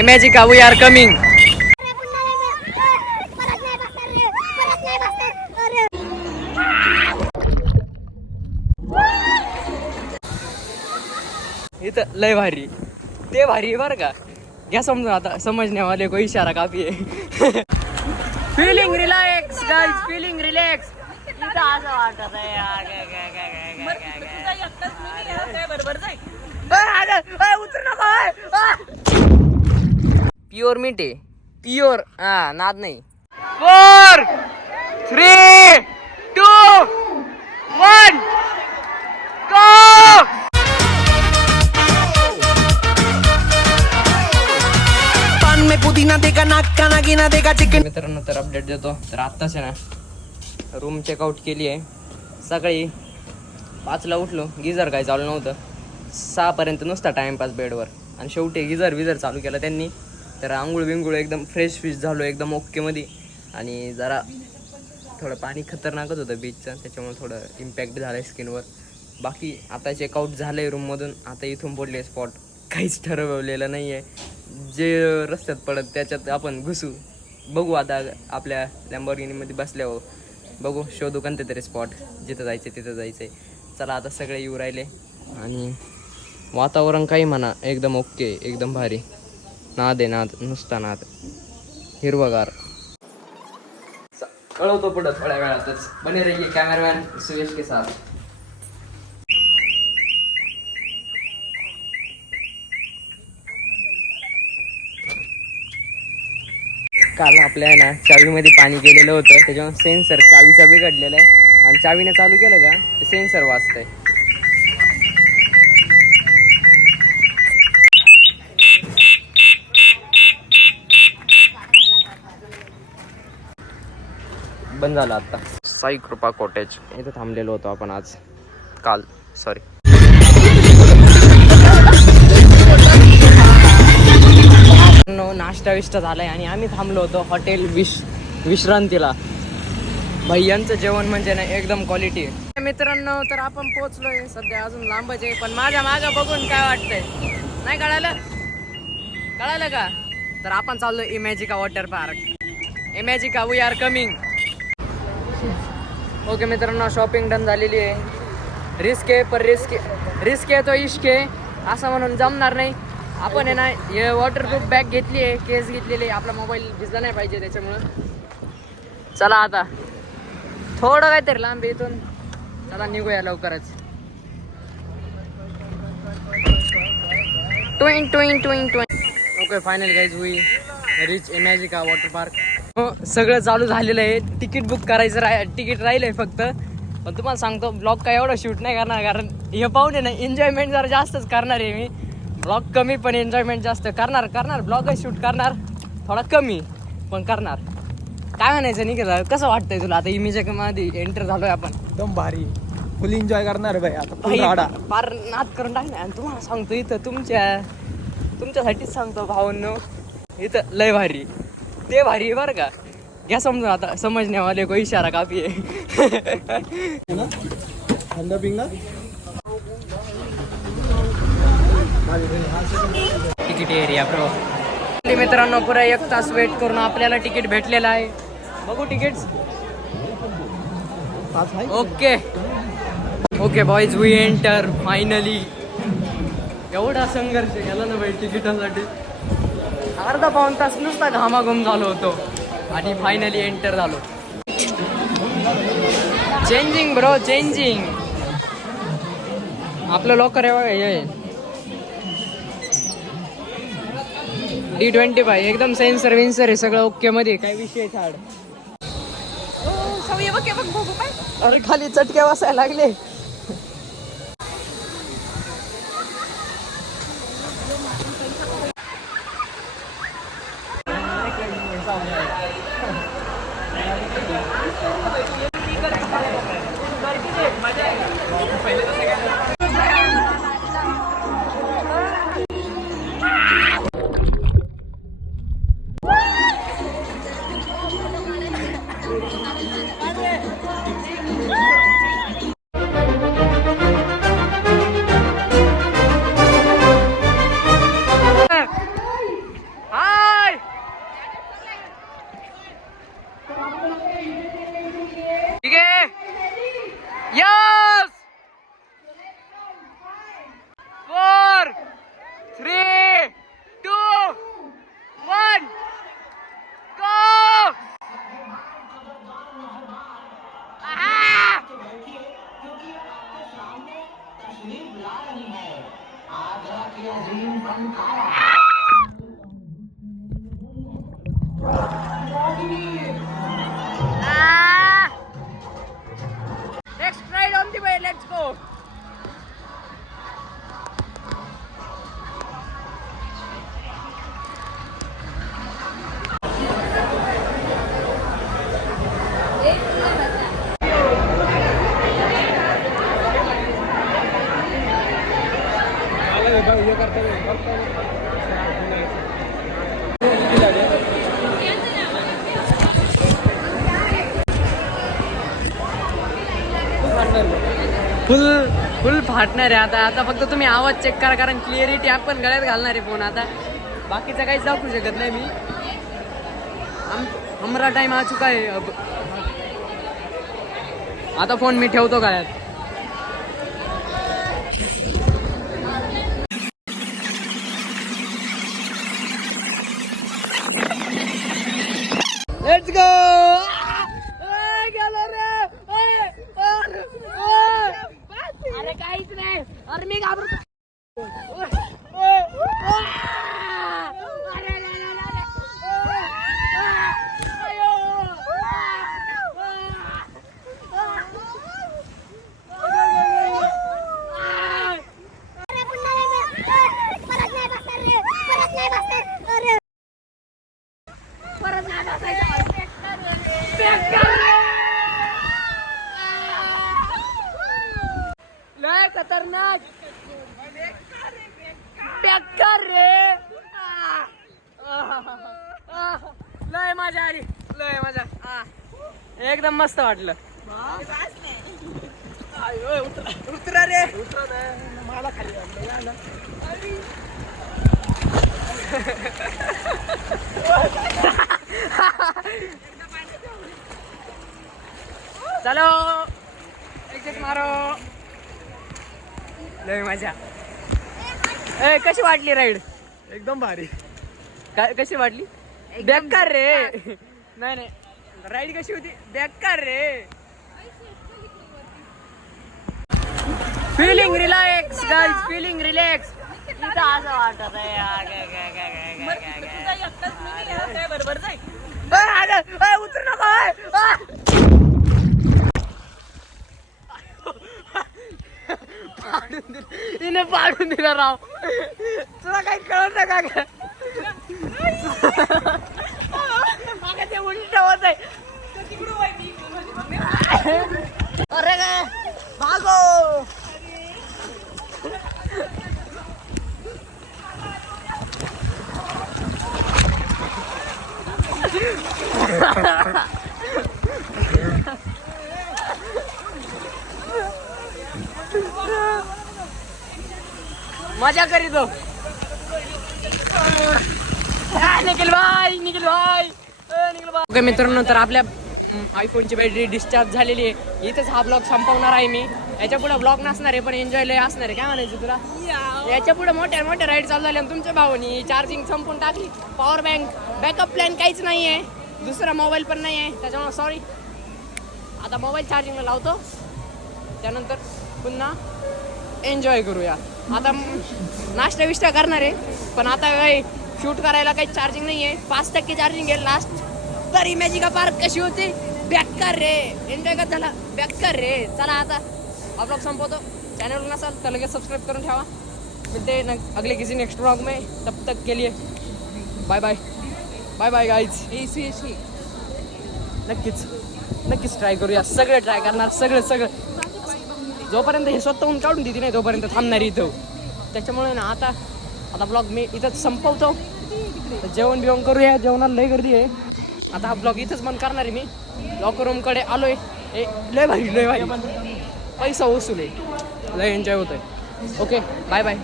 Imagica we are coming इथं लय भारी. ते भारी बरं का? घ्या समजून आता समजण्या वाले को इशारा काफी आहे. Feeling relax guys feeling relax इथं असं वाटत आहे अय, उतरू नका प्युअर मीठ आहे. प्युअर. हा नाद नाही. Four three two one go! पान में पुदीना देगा नाका नागिना देगा चिकन मित्रांनो तर अपडेट देतो. तर आत्ताच आहे ना रूम चेकआउट केली आहे. सकाळी पाचला उठलो. गिझर काय चालू नव्हतं. सहापर्यंत नुसता टाईमपास बेडवर आणि शेवटी गिझर विझर चालू केला त्यांनी. तर आंघोळ बिंगुळ एकदम फ्रेश फिश झालो एकदम ओकेमध्ये आणि जरा थोडं पाणी खतरनाकच होतं बीचचं त्याच्यामुळे थोडं इम्पॅक्ट झालं आहे स्किनवर बाकी आता चेकआउट झालं आहे रूममधून आता इथून पडले स्पॉट काहीच ठरवलेलं नाही आहे जे रस्त्यात पडत त्याच्यात आपण घुसू. बघू आता आपल्या लॅम्बॉर्गिनीमध्ये बसल्यावर हो. बघू शोधू कोणते तरी स्पॉट जिथं जायचं तिथं जायचं चला आता सगळे येऊ राहिले. आणि वातावरण काही म्हणा एकदम ओके एकदम भारी. नाद आहे नाद नुसता नाद हिरवगार कळवतो पुढं थोड्या वेळातच बने रहिए कॅमेरामॅन सुयश के साथ काल आपल्या ना चावीमध्ये पाणी गेलेलं होतं त्याच्यामुळे सेन्सर चावीचा बिघडलेला आहे आणि चावीने चालू केलं का ते सेन्सर वाचतंय बंद झालं आता. साई कृपा कॉटेज. इथं थांबलेलो होतो आपण आज. काल सॉरी नाश्ता विष्टा झालाय आणि आम्ही थांबलो होतो हॉटेल विश विश्रांतीला. भैयांचं जेवण म्हणजे ना एकदम क्वालिटी मित्रांनो तर आपण पोहोचलोय. सध्या अजून लांबच आहे पण माझ्या मागं बघून काय वाटतंय? नाही कळालं? कळालं का? तर आपण चाललो Imagica water park. Imagica we are coming okay मित्रांनो शॉपिंग डन झालेली आहे. रिस्क आहे पर रिस्क रिस्क आहे तो इश्क आहे. असं म्हणून जमणार नाही. आपण आहे ना हे वॉटरप्रूफ बॅग घेतली आहे केस घेतलेली आहे. आपला मोबाईल भिजला नाही पाहिजे त्याच्यामुळं. चला आता. थोडं काहीतरी लांब इथून. चला निघूया लवकरच. Twin twin twin twin okay final guys we reach Imagica water park सगळं चालू झालेलं आहे. तिकीट बुक करायचं राह तिकीट राहिलं आहे फक्त. पण तुम्हाला सांगतो ब्लॉग काय एवढं शूट नाही करणार कारण हे पाहून आहे ना एन्जॉयमेंट जरा जास्तच करणार आहे मी. ब्लॉग कमी पण एन्जॉयमेंट जास्त करणार करणार. ब्लॉगच शूट करणार थोडा कमी पण करणार. काय म्हणायचं नाही का कसं वाटतंय तुला? आता इमेजमध्ये एंटर झालोय आपण. एकदम भारी. फुल एन्जॉय करणार भाई आता फार नाद करून टाकला आणि तुम्हाला सांगतो इथं तुमच्या तुमच्यासाठीच सांगतो भावांनो इथं लय भारी. ते भारी आहे बरं का. घ्या समजून आता समजण्यावाले को इशारा काफी आहे. थंड पिंगा तिकीट एरिया प्रो मित्रांनो पुरा एक तास वेट करून आपल्याला तिकीट भेटलेलं आहे. बघू ticket okay okay boys we enter finally एवढा संघर्ष केला ना बाई तिकिटासाठी अर्धा पाऊन तास नुसता घामाघूम झालो होतो. आणि फायनली एंटर झालो. चेंजिंग ब्रो चेंजिंग आपलं लॉकर आहे डी ट्वेंटी फाय एकदम सेन्सर विन्सर आहे सगळं ओके मध्ये काय विषय झाड. अरे खाली चटके बसायला लागले. फुल फुल फाटणार आहे आता. आता फक्त तुम्ही आवाज चेक करा कारण क्लिअरिटी आपण गळ्यात घालणार आहे फोन आता. बाकीचं काहीच दाखवू शकत नाही मी. हमरा टाइम आ चुका आहे. आता फोन मी ठेवतो गळ्यात. लेट्स गो गेलो रे अरे काहीच नाही अरे मी घाबरतो अरे पुन्हा नाही बस- परत नाही बसणार रे परत नाही बसणार अरे परत नाही बसायचं लय खतरनाक. बेकार रे. लय मजा आली. लय मजा. एकदम मस्त वाटलं. उतरा. रे. उतरा मला खाली वाटलं, या चलो. एक्झिट मारो. लय मजा. ए कशी वाटली राईड एकदम भारी. काय कशी वाटली? बेकार रे. नाही नाही. राईड कशी होती? बेकार रे. Feeling relax girls feeling relax इथं असं वाटत आहे ए, उतरू नका ए. आ! पाडून दिलं तिने पाडून दिलं राव. तुला काही कळत नाही का ते उलट होत आहे अरे काय मजा करीतो आ, निखिल भाई निखिल भाई. ए, निखिल भाई. ओके मित्रांनो तर आपल्या आयफोनची बॅटरी डिस्चार्ज झालेली आहे. इथेच हा ब्लॉग संपवणार आहे मी. याच्यापुढे ब्लॉग नसणार आहे पण एन्जॉय लय असणार. आहे काय म्हणायचं तुला? याच्यापुढे मोठ्या मोठ्या राईड चालू झाल्या तुमच्या भावानी चार्जिंग संपून टाकली. पॉवर बँक बॅकअप प्लॅन काहीच नाही आहे दुसरा मोबाईल पण नाही आहे त्याच्यामुळे सॉरी आता मोबाईल चार्जिंगला लावतो. त्यानंतर पुन्हा एन्जॉय करूया. आता नाश्ता विष्टा करणार आहे. पण आता काही शूट करायला काही चार्जिंग नाही आहे पाच टक्के चार्जिंग आहे लास्ट तर इमॅजिका पार्क कशी होती? बेकार रे. एन्जॉय का झाला बेकार रे. चला आता. हा ब्लॉग संपवतो. चॅनल नसाल तर लगेच सबस्क्राईब करून ठेवा. मिलते न अगले किसी नेक्स्ट ब्लॉग में. तब तक के लिए bye bye bye bye guys नक्कीच. नक्कीच ट्राय करूया. सगळं ट्राय करणार. सगळं सगळं. जोपर्यंत हे स्वतःहून काढून देते नाही तोपर्यंत थांबणार इथं. त्याच्यामुळे ना आता आता ब्लॉग मी इथंच संपवतो. जेवण बिवण करूया जेवणाला लय गर्दी आहे. आता हा ब्लॉग इथंच बंद करणार आहे मी. लॉकर रूमकडे आलोय. ए लय भारी लय भारी. पैसा वसूल आहे. लय एन्जॉय होतोय. Okay bye bye